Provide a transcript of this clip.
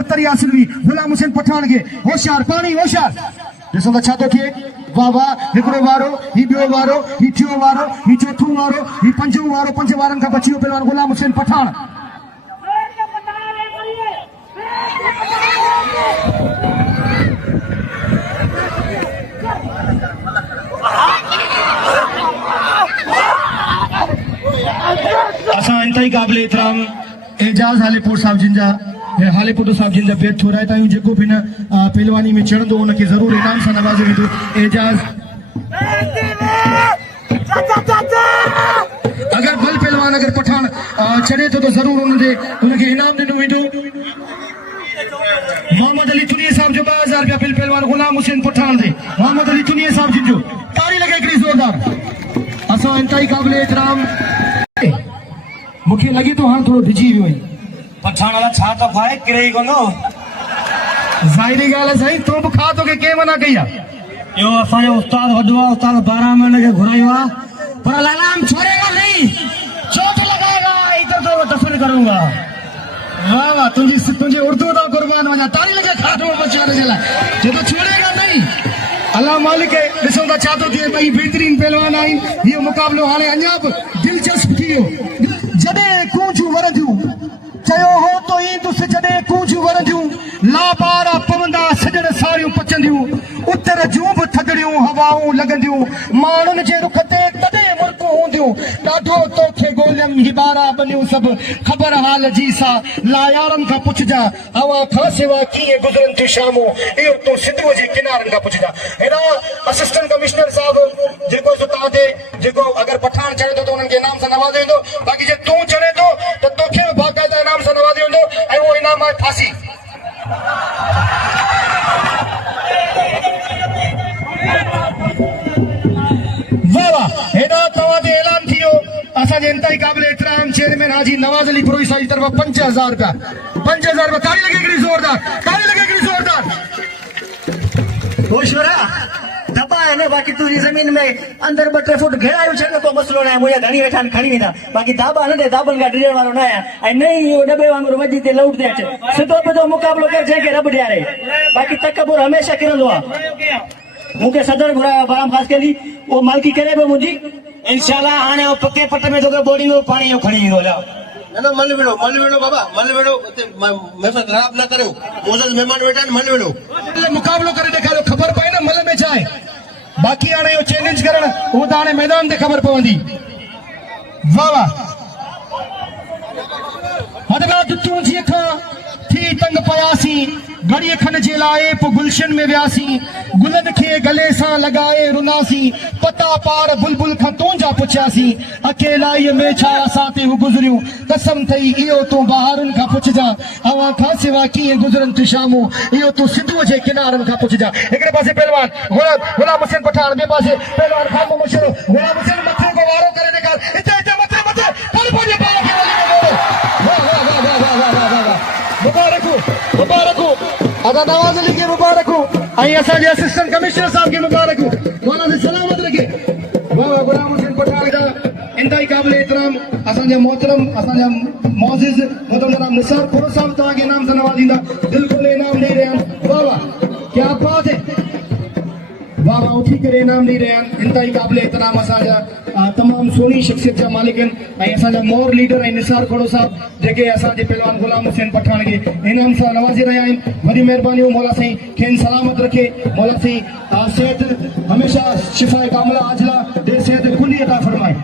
बरतरी हासिल हुई गुलाम हुसैन पठान के होशियार पानी होशियार ॾिसो त छा थो थिए वाह वाह हिकिड़ो वारो ही ॿियो वारो ही टियों वारो ही चौथों वारो ही पंजों वारो पंज वारनि खां बची वियो पहलवान गुलाम हुसैन पठान असां इंतहाई क़ाबिल एतिराम एजाज़ हालेपुर साहिब जिन जा हालेपुर साहिब जिन जा भेट थोराइता आहियूं जेको बि न पहलवानी में चढ़ंदो उनखे ज़रूरु इनाम सां नवाज़ियो वेंदो एजाज़ अगर बल पहलवान अगर पठान चढ़े थो तो ज़रूरु उनखे इनाम ॾिनो वेंदो मोहम्मद अली तुनिया साहब जो 2000 रुपया बिल पहलवान गुलाम हुसैन पठान दे मोहम्मद अली तुनिया साहब जिन जो ताड़ी लगे हिकिड़ी ज़ोरदार असां इंतहाई क़ाबिल एतिराम मूंखे लॻे थो हाणे थोरो ढिजी वियो आहे पठान वाला छा तो खाए किरे ही कोनो ज़ाहिरी ॻाल्हि आहे साईं तो बि खा तोखे कंहिं मना कई आहे यो असांजो उस्ताद वॾो आहे उस्ताद 12 महीने के घुरायो आहे पर अलार्म छोड़ेगा नहीं चोट लगाएगा इधर तो दफन करूंगा वाह वाह तुझे उर्दू दा कुर्बान वञा ताड़ी लगे खाटो बचाने जे लाइ जे तो छोड़ेगा नहीं अल्लाह मालिक ॾिसो था छा थो थिए ॿई बहितरीन पहलवान आहिनि इहो मुक़ाबिलो हाणे अञा बि दिलचस्प थी वियो जॾहिं कूंजूं वरंदियूं चयो हो तो ईंदुसि जॾहिं कूंजूं वरंदियूं लाबारा पवंदा सजण साड़ियूं पचंदियूं उतर जूं बि थदड़ियूं हवाऊं लॻंदियूं माण्हुनि जे रुख ते तॾहिं मुर्कूं हूंदियूं ॾाढो तोखे ॻोल्हियमि हिबारा बनियूं सभु ख़बर हाल जी सा लायारनि खां पुछजा हवा खां सिवा कीअं गुज़रनि थियूं शामूं इहो तूं सिंधूअ जे किनारनि खां पुछजा हेॾा असिस्टेंट कमिश्नर साहिब जेको तव्हां ते जेको अगरि पठान चढ़े थो त उन्हनि खे इनाम सां नवाज़ियो वेंदो बाक़ी जे तूं चढ़े थो त तोखे बि बाक़ाइदा इनाम सां नवाज़ियो वेंदो ऐं उहो इनाम आहे फांसी वाह वाह हेॾा तव्हां ते ऐलान थी वियो असांजे इंतहाई क़ाबिल एतिराम चेयरमैन हाजी नवाज़ अली फिरोज़ी साहिब जी तरफ़ां 5000 रुपया 5000 रुपया ताड़ी लगे हिकिड़ी ज़ोरदार ताड़ी लगे हिकिड़ी ज़ोरदार होश हो रहा दबा है ना बाकी तुझी जमीन में अंदर 2-3 फुट घेरायो छे को मसलो ना मुया घणी वेठा खणी वेंदा बाकी दाबा न दे दाबन का ड्रिल वारो ना है ऐ नहीं वो डबे वांगुर वजी ते लौट दे अचे सिधो बधो मुकाबलो कर जे के रब ॾियारे बाकी तकबुर हमेशा किरंदो आ मुके सदर घुराया बराम खास के ली वो मालकी करे बे मुजी इंशाल्लाह हाने ओ पक्के पट में तो बॉडी में पानी खणी ईंदो जा ना मल वेड़ो बाबा मल वेड़ो महफिल खराब ना करो मोजस मेहमान वेठा मल वेड़ो मुकाबलो करे ॾेखारियो ख़बर पए न मल में छा आहे बाक़ी हाणे इहो चैलेंज करण उहो त हाणे मैदान ते ख़बर पवंदी वाह वाह हदगा तूं जी खां थी तंग पयासीं घड़ीअ खन जे लाइ पोइ गुलशन में वियासीं गुलनि खे गले सां लॻाए रुनासीं पता पार बुलबुल खां तुंहिंजा पुछियासीं अकेलाईअ में छा असां ते गुज़रियूं कसम थई इहो तूं बहारुनि खां पुछजा हवा खां सिवा कीअं गुज़रनि थियूं शामूं इहो तूं सिंधूअ जे किनारनि खां पुछजा हिकिड़े पासे पहलवान गुलाम हुसैन पठान ॿिए पासे पहलवान खामो मुशरो गुलाम हुसैन मथे को वारो करे ॾेखार हिते मथे पंहिंजे पाण खे मुबारक अदा नवाज़ अली के मुबारक ऐं असांजे असिस्टेंट कमिश्नर साहब के मुबारक मौलाना सलामत रखे वाह गुलाम हुसैन पठान जा इंतहाई क़ाबिल एतिराम असांजा मोहतरम असांजा मोअज़्ज़िज़ मोहतरम जनाब निसार खोड़ो साहब तव्हांखे इनाम सां नवाज़ींदा दिलि खोले इनाम ॾेई रहिया आहिनि वाह वाह क्या बात है वाह वाह उठी करे इनाम ॾेई रहिया आहिनि इंतहाई क़ाबिल एतिराम असांजा तमामु सुहिणी शख़्सियत जा मालिक आहिनि ऐं असांजा मोर लीडर ऐं निसार खोड़ो साहब जेके असांजे पहलवान गुलाम हुसैन पठान खे इनाम सां नवाज़े रहिया आहिनि वॾी महिरबानियूं मौला साईं खेनि सलामत रखे मौला साईं सेहत हमेशा शिफ़ा कामिला आजिला दे सेहत कुली अता फरमाए